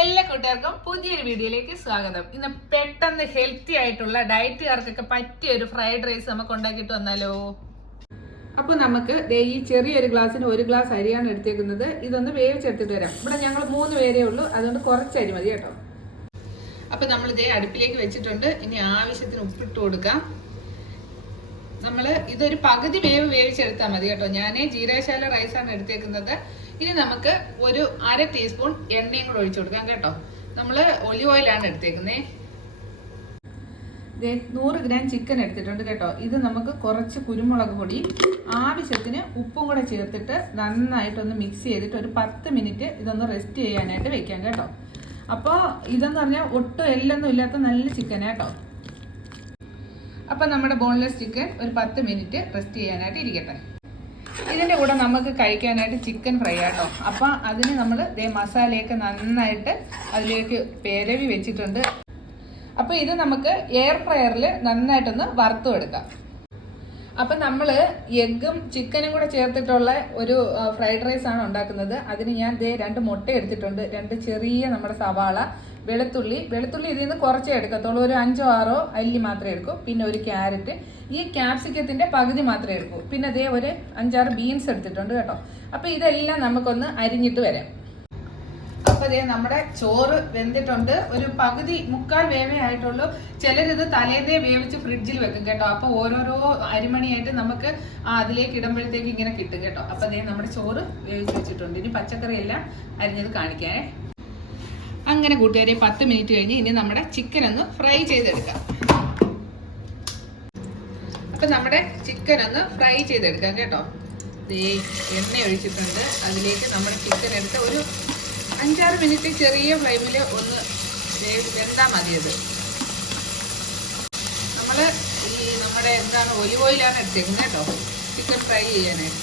എല്ലാ കൂട്ടുകാർക്കും പുതിയൊരു വീഡിയോയിലേക്ക് സ്വാഗതം. ഇന്ന് പെട്ടെന്ന് ഹെൽത്തി ആയിട്ടുള്ള ഡയറ്റുകാർക്കൊക്കെ പറ്റിയ ഒരു ഫ്രൈഡ് റൈസ് നമുക്ക് ഉണ്ടാക്കിയിട്ട് വന്നാലോ. അപ്പോൾ നമുക്ക് ഈ ചെറിയൊരു ഗ്ലാസ്സിന് 1 ഗ്ലാസ് അരിയാണ് എടുത്തേക്കുന്നത്. ഇതൊന്ന് വേവിച്ചെടുത്തിട്ട് വരാം. ഇവിടെ ഞങ്ങൾ 3 പേരേ ഉള്ളൂ, അതുകൊണ്ട് കുറച്ച് അരി മതി കേട്ടോ. അപ്പോൾ നമ്മൾ അടുപ്പിലേക്ക് വെച്ചിട്ടുണ്ട്. ഇനി ആവശ്യത്തിന് ഉപ്പിട്ട് കൊടുക്കാം. നമ്മൾ ഇതൊരു പകുതി വേവിച്ചെടുത്താൽ മതി കേട്ടോ. ഞാൻ ജീരകശാല റൈസാണ് എടുത്തേക്കുന്നത്. ഇനി നമുക്ക് ഒരു 1/2 ടീസ്പൂൺ എണ്ണയും കൂടെ ഒഴിച്ചു കൊടുക്കാം കേട്ടോ. നമ്മൾ ഒലിവ് ഓയിലാണ് എടുത്തേക്കുന്നത്. 100 ഗ്രാം ചിക്കൻ എടുത്തിട്ടുണ്ട് കേട്ടോ. ഇത് നമുക്ക് കുറച്ച് കുരുമുളക് പൊടി, ആവശ്യത്തിന് ഉപ്പും കൂടെ ചേർത്തിട്ട് നന്നായിട്ടൊന്ന് മിക്സ് ചെയ്തിട്ട് ഒരു 10 മിനിറ്റ് ഇതൊന്ന് റെസ്റ്റ് ചെയ്യാനായിട്ട് വെക്കാം കേട്ടോ. അപ്പോൾ ഇതെന്ന് പറഞ്ഞാൽ ഒട്ടും എല്ലൊന്നും ഇല്ലാത്ത നല്ല ചിക്കൻ കേട്ടോ. അപ്പം നമ്മുടെ ബോൺലെസ് ചിക്കൻ ഒരു 10 മിനിറ്റ് റെസ്റ്റ് ചെയ്യാനായിട്ട് ഇരിക്കട്ടെ. ഇതിൻ്റെ കൂടെ നമുക്ക് കഴിക്കാനായിട്ട് ചിക്കൻ ഫ്രൈ ആട്ടോ. അപ്പം അതിന് നമ്മൾ മസാലയൊക്കെ നന്നായിട്ട് അതിലേക്ക് പെരവി വെച്ചിട്ടുണ്ട്. അപ്പോൾ ഇത് നമുക്ക് എയർ ഫ്രയറിൽ നന്നായിട്ടൊന്ന് വറുത്തും എടുക്കാം. അപ്പം നമ്മൾ എഗ്ഗും ചിക്കനും കൂടെ ചേർത്തിട്ടുള്ള ഒരു ഫ്രൈഡ് റൈസ് ആണ് ഉണ്ടാക്കുന്നത്. അതിന് ഞാൻ 2 മുട്ട എടുത്തിട്ടുണ്ട്, 2 ചെറിയ നമ്മുടെ സവാള, വെളുത്തുള്ളി ഇതിൽ നിന്ന് കുറച്ചേ എടുക്കത്തുള്ളൂ, ഒരു 5-6 അല്ലി മാത്രമേ എടുക്കൂ. പിന്നെ ഒരു ക്യാരറ്റ്, ഈ ക്യാപ്സിക്കത്തിൻ്റെ പകുതി മാത്രമേ എടുക്കൂ. പിന്നെ ഒരു 5-6 ബീൻസ് എടുത്തിട്ടുണ്ട് കേട്ടോ. അപ്പോൾ ഇതെല്ലാം നമുക്കൊന്ന് അരിഞ്ഞിട്ട് വരാം. അപ്പോൾ നമ്മുടെ ചോറ് വെന്തിട്ടുണ്ട്. ഒരു പകുതി മുക്കാൽ വേവേ ആയിട്ടുള്ളൂ. ചിലരിത് തലേന്നേ വേവിച്ച് ഫ്രിഡ്ജിൽ വെക്കും കേട്ടോ. അപ്പോൾ ഓരോരോ അരിമണിയായിട്ട് നമുക്ക് അതിലേക്ക് ഇടുമ്പോഴത്തേക്ക് ഇങ്ങനെ കിട്ടും കേട്ടോ. അപ്പോൾ നമ്മുടെ ചോറ് വേവിച്ച് വെച്ചിട്ടുണ്ട്. ഇനി പച്ചക്കറി എല്ലാം അരിഞ്ഞത് കാണിക്കേ. അങ്ങനെ കൂട്ടുകാരെ 10 മിനിറ്റ് കഴിഞ്ഞ് ഇനി നമ്മുടെ ചിക്കൻ ഒന്ന് ഫ്രൈ ചെയ്തെടുക്കാം. അപ്പം നമ്മുടെ ചിക്കൻ ഒന്ന് ഫ്രൈ ചെയ്തെടുക്കാം കേട്ടോ. എണ്ണ ഒഴിച്ചിട്ടുണ്ട്. അതിലേക്ക് നമ്മുടെ ചിക്കൻ എടുത്ത് ഒരു 5-6 മിനിറ്റ് ചെറിയ ഫ്ലെയിമിൽ ഒന്ന് വെന്താൽ മതിയത്. നമ്മൾ നമ്മുടെ ഒലിവ് ഓയിലാണ് എടുത്തേക്കുന്നത് കേട്ടോ, ചിക്കൻ ഫ്രൈ ചെയ്യാനായിട്ട്.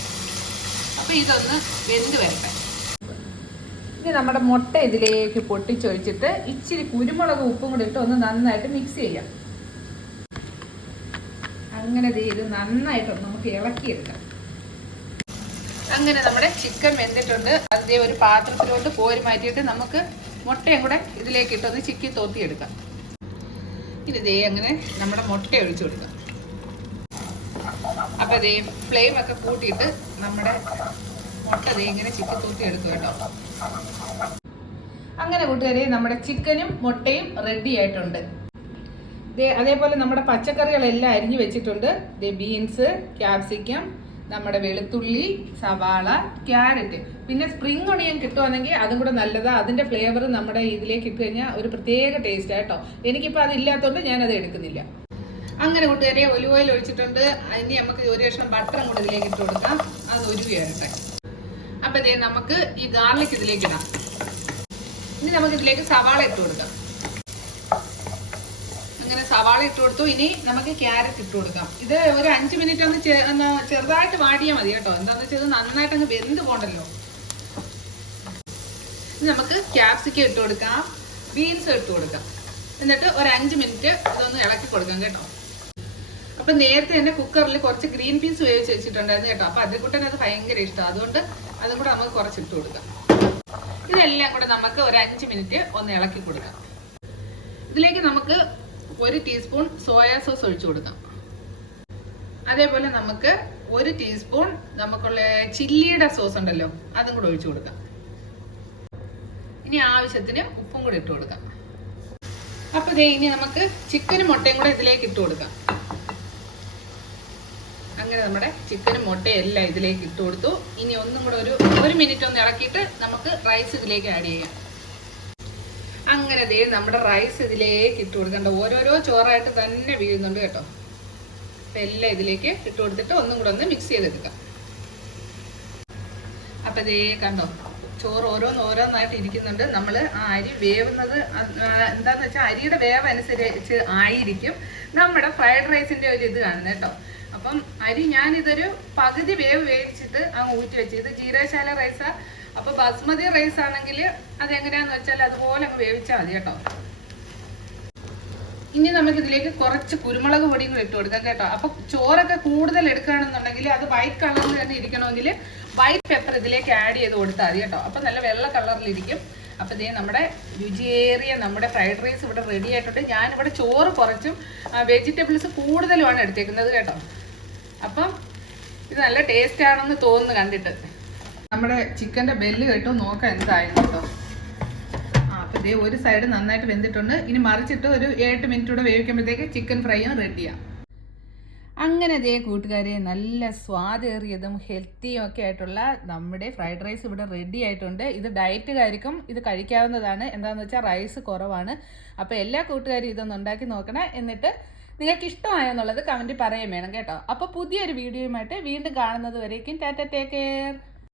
അപ്പോൾ ഇതൊന്ന് വെന്ത് വരട്ടെ. ഇനി നമ്മുടെ മുട്ട ഇതിലേക്ക് പൊട്ടിച്ചൊഴിച്ചിട്ട് ഇച്ചിരി കുരുമുളക് ഉപ്പും കൂടി ഇട്ട് ഒന്ന് നന്നായിട്ട് മിക്സ് ചെയ്യാം. അങ്ങനെ ഇത് നന്നായിട്ടൊന്ന് നമുക്ക് ഇളക്കിയെടുക്കാം. അങ്ങനെ നമ്മുടെ ചിക്കൻ വെന്തിട്ടുണ്ട്. അതിൻ്റെ ഒരു പാത്രത്തിലോട്ട് കോരി മാറ്റിയിട്ട് നമുക്ക് മുട്ടയും കൂടെ ഇതിലേക്ക് ഇട്ടൊന്ന് ചിക്കി തോത്തിയെടുക്കാം. ഇനി അങ്ങനെ നമ്മുടെ മുട്ട ഒഴിച്ചു കൊടുക്കാം. അപ്പം ഫ്ലെയിമൊക്കെ കൂട്ടിയിട്ട് നമ്മുടെ മുട്ട ഇങ്ങനെ ചിക്കി തൂത്തി എടുക്കും കേട്ടോ. അങ്ങനെ കൂട്ടുകാരെ നമ്മുടെ ചിക്കനും മുട്ടയും റെഡി ആയിട്ടുണ്ട്. അതേപോലെ നമ്മുടെ പച്ചക്കറികളെല്ലാം അരിഞ്ഞു വെച്ചിട്ടുണ്ട്. ബീൻസ്, ക്യാപ്സിക്കം, നമ്മുടെ വെളുത്തുള്ളി, സവാള, ക്യാരറ്റ്, പിന്നെ സ്പ്രിംഗ് ഒണിയൻ കിട്ടുവാണെങ്കിൽ അതും കൂടെ നല്ലതാ. അതിന്റെ ഫ്ലേവർ നമ്മുടെ ഇതിലേക്ക് ഇട്ട് കഴിഞ്ഞാൽ ഒരു പ്രത്യേക ടേസ്റ്റ് ആട്ടോ. എനിക്കിപ്പോൾ അതില്ലാത്തതുകൊണ്ട് ഞാനത് എടുക്കുന്നില്ല. അങ്ങനെ കൂട്ടുകാരെ ഒലിവ് ഓയിൽ ഒഴിച്ചിട്ടുണ്ട്. ഇനി നമുക്ക് ഒരു കഷ്ണം ബട്ടറും കൂടെ ഇതിലേക്ക് ഇട്ട് കൊടുക്കാം. അത് ഉരുകയാകട്ടെ. അപ്പം നമുക്ക് ഈ ഗാർലിക് ഇതിലേക്ക് ഇടാം. ഇനി നമുക്ക് ഇതിലേക്ക് സവാള ഇട്ട് കൊടുക്കാം. അങ്ങനെ സവാള ഇട്ട് കൊടുത്തു. ഇനി നമുക്ക് ക്യാരറ്റ് ഇട്ട് കൊടുക്കാം. ഇത് ഒരു 5 മിനിറ്റ് ഒന്ന് ചെറുതായിട്ട് വാടിയാൽ മതി കേട്ടോ. എന്താണെന്ന് വെച്ചാൽ ഇത് നന്നായിട്ട് അങ്ങ് വെന്ത് പോകണ്ടല്ലോ. ഇനി നമുക്ക് ക്യാപ്സിക്കം ഇട്ട് കൊടുക്കാം, ബീൻസ് ഇട്ട് കൊടുക്കാം. എന്നിട്ട് ഒരു 5 മിനിറ്റ് ഇതൊന്ന് ഇളക്കി കൊടുക്കാം കേട്ടോ. അപ്പം നേരത്തെ തന്നെ കുക്കറിൽ കുറച്ച് ഗ്രീൻ പീസ് വേവിച്ച് വെച്ചിട്ടുണ്ടായിരുന്നു കേട്ടോ. അപ്പം അതിൽക്കൂട്ടൻ അത് ഭയങ്കര ഇഷ്ടമാണ്. അതുകൊണ്ട് അതും കൂടെ നമുക്ക് കുറച്ച് ഇട്ട് കൊടുക്കാം. ഇതെല്ലാം കൂടെ നമുക്ക് ഒരു 5 മിനിറ്റ് ഒന്ന് ഇളക്കി കൊടുക്കാം. ഇതിലേക്ക് നമുക്ക് 1 ടീസ്പൂൺ സോയാ സോസ് ഒഴിച്ചു കൊടുക്കാം. അതേപോലെ നമുക്ക് 1 ടീസ്പൂൺ നമുക്കുള്ള ചില്ലിയുടെ സോസ് ഉണ്ടല്ലോ, അതും കൂടെ ഒഴിച്ചു കൊടുക്കാം. ഇനി ആവശ്യത്തിന് ഉപ്പും കൂടെ ഇട്ട് കൊടുക്കാം. അപ്പോൾ ഇനി നമുക്ക് ചിക്കനും മുട്ടയും കൂടെ ഇതിലേക്ക് ഇട്ട് കൊടുക്കാം. അങ്ങനെ നമ്മുടെ ചിക്കനും മുട്ടയും എല്ലാം ഇതിലേക്ക് ഇട്ട് കൊടുത്തു. ഇനി ഒന്നും കൂടെ ഒരു മിനിറ്റ് ഒന്ന് ഇളക്കിയിട്ട് നമുക്ക് റൈസ് ഇതിലേക്ക് ആഡ് ചെയ്യാം. അങ്ങനെ നമ്മുടെ റൈസ് ഇതിലേക്ക് ഇട്ട് കൊടുക്കണ്ട. ഓരോരോ ചോറായിട്ട് തന്നെ വീഴുന്നുണ്ട് കേട്ടോ. അപ്പം എല്ലാം ഇതിലേക്ക് ഇട്ട് കൊടുത്തിട്ട് ഒന്നും കൂടെ ഒന്ന് മിക്സ് ചെയ്തെടുക്കാം. അപ്പം കണ്ടോ, ചോറ് ഓരോന്നായിട്ട് ഇരിക്കുന്നുണ്ട്. നമ്മൾ ആ അരി വേവുന്നത് എന്താണെന്ന് വെച്ചാൽ അരിയുടെ വേവ് അനുസരിച്ച് ആയിരിക്കും നമ്മുടെ ഫ്രൈഡ് റൈസിൻ്റെ ഒരു ഇത് കാണുന്നത് കേട്ടോ. അപ്പം അരി ഞാനിതൊരു പകുതി വേവിച്ചിട്ട് അങ്ങ് ഊറ്റി വെച്ച്. ഇത് ജീരകശാല റൈസാ. അപ്പോൾ ബസ്മതി റൈസ് ആണെങ്കിൽ അതെങ്ങനെയാണെന്ന് വെച്ചാൽ അതുപോലെ അങ്ങ് വേവിച്ചാൽ മതി കേട്ടോ. ഇനി നമുക്ക് ഇതിലേക്ക് കുറച്ച് കുരുമുളക് പൊടിയും കൂടി ഇട്ട് കൊടുക്കാം കേട്ടോ. അപ്പോൾ ചോറൊക്കെ കൂടുതൽ എടുക്കുകയാണെന്നുണ്ടെങ്കിൽ അത് വൈറ്റ് കളറിൽ തന്നെ ഇരിക്കണമെങ്കിൽ വൈറ്റ് പെപ്പർ ഇതിലേക്ക് ആഡ് ചെയ്ത് കൊടുത്താൽ മതി കേട്ടോ. അപ്പോൾ നല്ല വെള്ള കളറിലിരിക്കും. അപ്പോൾ ഇതേ നമ്മുടെ രുചിയേറിയ നമ്മുടെ ഫ്രൈഡ് റൈസ് ഇവിടെ റെഡി ആയിട്ടുണ്ട്. ഞാനിവിടെ ചോറ് കുറച്ചും വെജിറ്റബിൾസ് കൂടുതലുമാണ് എടുത്തേക്കുന്നത് കേട്ടോ. അപ്പം ഇത് നല്ല ടേസ്റ്റ് ആണെന്ന് തോന്നുന്നു കണ്ടിട്ട്. നമ്മുടെ ചിക്കൻ്റെ ബെല്ല് കേട്ടോ, നോക്കാം എന്തായിരുന്നു കേട്ടോ. അപ്പോൾ ഇതേ ഒരു സൈഡ് നന്നായിട്ട് വെന്തിട്ടുണ്ട്. ഇനി മറിച്ചിട്ട് ഒരു 7 മിനിറ്റ് കൂടെ വേവിക്കുമ്പോഴത്തേക്ക് ചിക്കൻ ഫ്രൈയും റെഡിയാണ്. അങ്ങനെ ദേ കൂട്ടുകാരെ, നല്ല സ്വാദേറിയതും ഹെൽത്തിയും ഒക്കെ ആയിട്ടുള്ള നമ്മുടെ ഫ്രൈഡ് റൈസ് ഇവിടെ റെഡി ആയിട്ടുണ്ട്. ഇത് ഡയറ്റുകാർക്കും ഇത് കഴിക്കാവുന്നതാണ്. എന്താണെന്ന് വെച്ചാൽ റൈസ് കുറവാണ്. അപ്പോൾ എല്ലാ കൂട്ടുകാരും ഇതൊന്ന് ഉണ്ടാക്കി നോക്കണം. എന്നിട്ട് നിങ്ങൾക്ക് ഇഷ്ടമായോ എന്നുള്ളത് കമൻറ്റിൽ പറയുകയും വേണം കേട്ടോ. അപ്പോൾ പുതിയൊരു വീഡിയോയുമായിട്ട് വീണ്ടും കാണുന്നത് വരേക്കും ടാറ്റ, ടേക്ക് കെയർ.